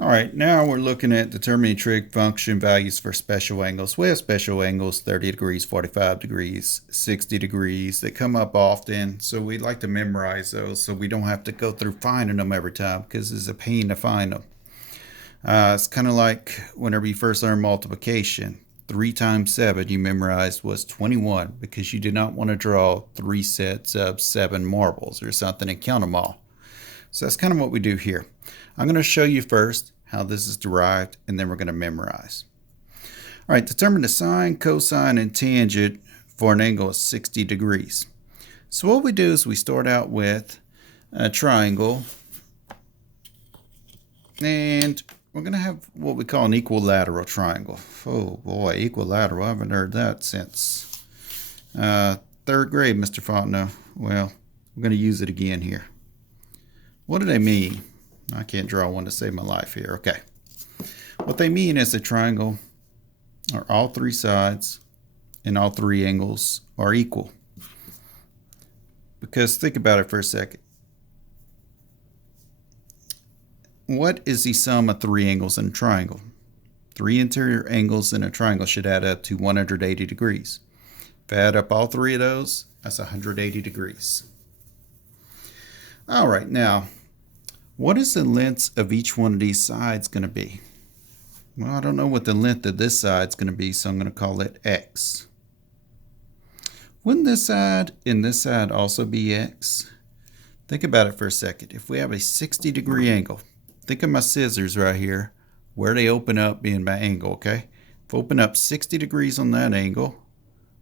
All right, now we're looking at determining trig function values for special angles. We have special angles 30 degrees, 45 degrees, 60 degrees. They come up often, so we'd like to memorize those so we don't have to go through finding them every time because it's a pain to find them. It's kind of like whenever you first learn multiplication. 3 times 7 you memorized was 21 because you did not want to draw 3 sets of 7 marbles or something and count them all. So that's kind of what we do here. I'm going to show you first how this is derived, and then we're going to memorize. All right, determine the sine, cosine, and tangent for an angle of 60 degrees. So what we do is we start out with a triangle, and we're going to have what we call an equilateral triangle. Oh boy, equilateral. I haven't heard that since third grade, Mr. Fontenot. Well, we're going to use it again here. What do they mean? I can't draw one to save my life here. Okay. What they mean is a triangle are all 3 sides and all 3 angles are equal. Because think about it for a second. What is the sum of 3 angles in a triangle? 3 interior angles in a triangle should add up to 180 degrees. If I add up all 3 of those, that's 180 degrees. All right, now, what is the length of each one of these sides going to be? Well, I don't know what the length of this side is going to be, so I'm going to call it x. Wouldn't this side and this side also be x? Think about it for a second. If we have a 60-degree angle, think of my scissors right here, where they open up being my angle, okay? If I open up 60 degrees on that angle,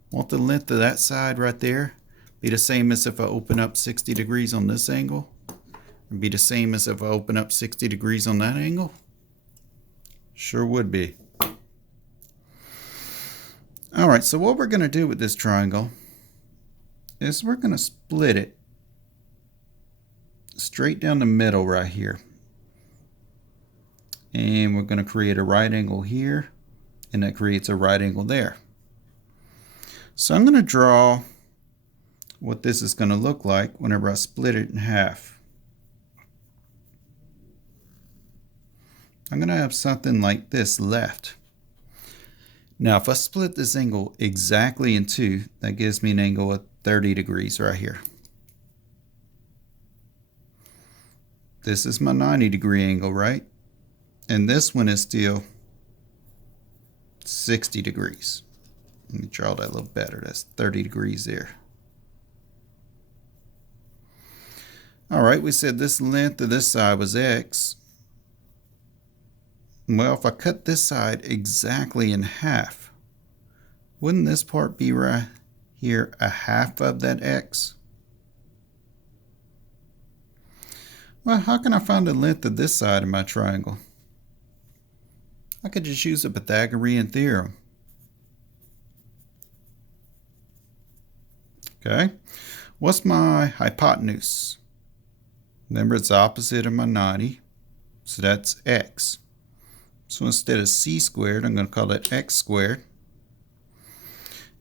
won't the length of that side right there be the same as if I open up 60 degrees on this angle? It'd be the same as if I open up 60 degrees on that angle? Sure would be. All right, so what we're going to do with this triangle is we're going to split it straight down the middle right here. And we're going to create a right angle here, and that creates a right angle there. So I'm going to draw what this is going to look like whenever I split it in half. I'm going to have something like this left. Now, if I split this angle exactly in 2, that gives me an angle of 30 degrees right here. This is my 90-degree angle, right? And this one is still 60 degrees. Let me draw that a little better. That's 30 degrees there. All right, we said this length of this side was x. Well, if I cut this side exactly in half, wouldn't this part be right here a half of that x? Well, how can I find the length of this side of my triangle? I could just use a Pythagorean theorem. Okay, what's my hypotenuse? Remember, it's opposite of my 90, so that's x. So instead of c squared, I'm going to call it x squared.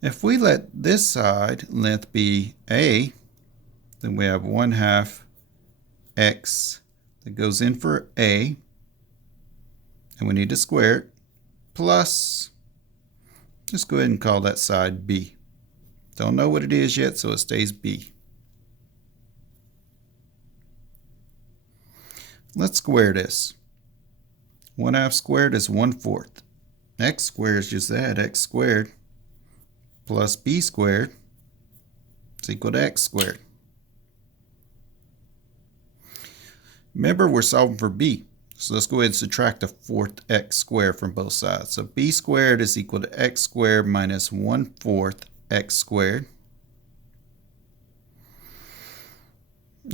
If we let this side length be a, then we have 1/2 x that goes in for a, and we need to square it, plus, just go ahead and call that side b. Don't know what it is yet, so it stays b. Let's square this. 1/2 squared is 1/4. X squared is just that, x squared plus b squared is equal to x squared. Remember, we're solving for b, so let's go ahead and subtract a 4th x squared from both sides. So b squared is equal to x squared minus 1/4 x squared.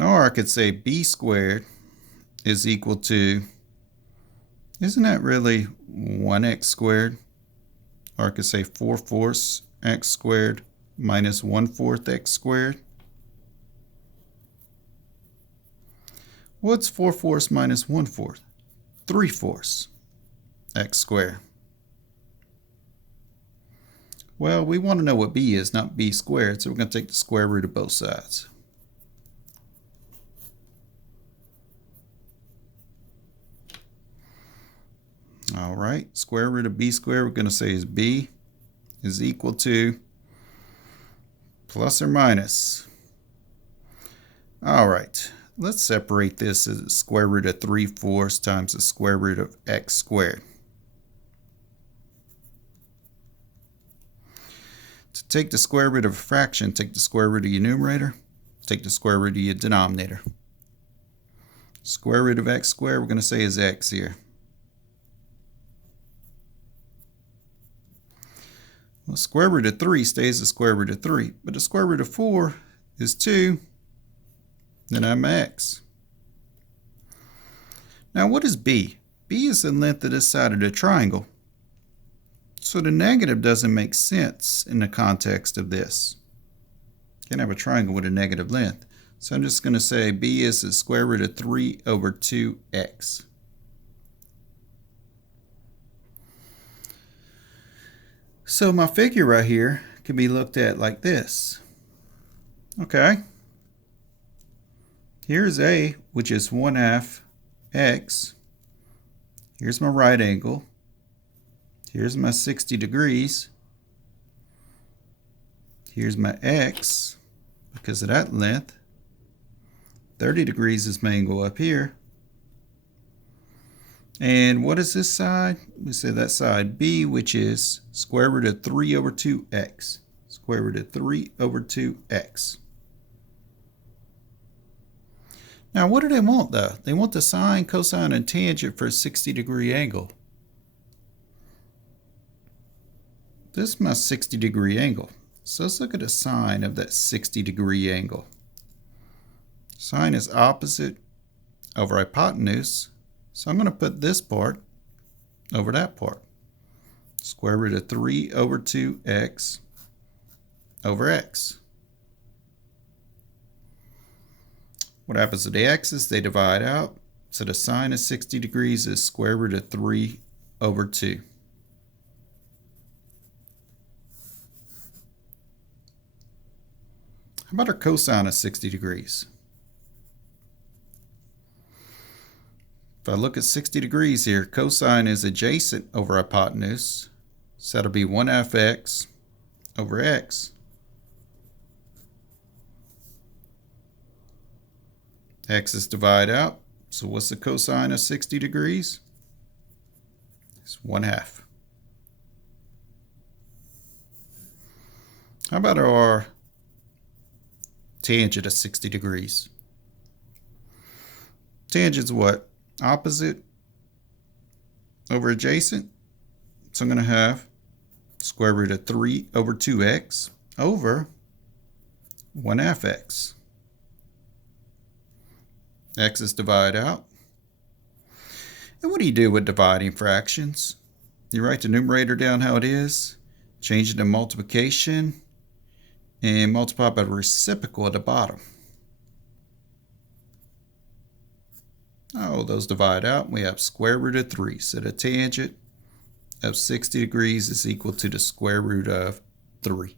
Or I could say b squared is equal to, isn't that really 1x squared? Or I could say 4/4 x squared minus 1/4 x squared. What's 4/4 minus 1/4? 3/4 x squared. Well, we want to know what b is, not b squared, so we're going to take the square root of both sides. All right, square root of b squared, we're going to say is b is equal to plus or minus. All right, let's separate this as the square root of 3/4 times the square root of x squared. To take the square root of a fraction, take the square root of your numerator, take the square root of your denominator. Square root of x squared, we're going to say is x here. Well, square root of 3 stays the square root of 3, but the square root of 4 is 2. Then I'm x. Now what is b? b is the length of this side of the triangle. So the negative doesn't make sense in the context of this. You can't have a triangle with a negative length. So I'm just going to say b is the square root of 3 over 2x. So my figure right here can be looked at like this. Okay. Here's a, which is 1/2 x. Here's my right angle. Here's my 60 degrees. Here's my x because of that length. 30 degrees is my angle up here. And what is this side? We say that side b, which is square root of 3 over 2x. Square root of 3 over 2x. Now what do they want though? They want the sine, cosine, and tangent for a 60-degree angle. This is my 60-degree angle. So let's look at the sine of that 60-degree angle. Sine is opposite over hypotenuse. So I'm going to put this part over that part. Square root of 3 over 2x over x. What happens to the x's? They divide out. So the sine of 60 degrees is square root of 3 over 2. How about our cosine of 60 degrees? If I look at 60 degrees here, cosine is adjacent over hypotenuse. So that'll be 1/2 x over x. X's divide out. So what's the cosine of 60 degrees? It's 1/2. How about our tangent of 60 degrees? Tangent's what? Opposite over adjacent. So I'm going to have square root of 3 over 2x over 1/2 x. X's divide out. And what do you do with dividing fractions? You write the numerator down how it is, change it to multiplication, and multiply by the reciprocal at the bottom. Oh, those divide out. We have square root of 3. So the tangent of 60 degrees is equal to the square root of 3.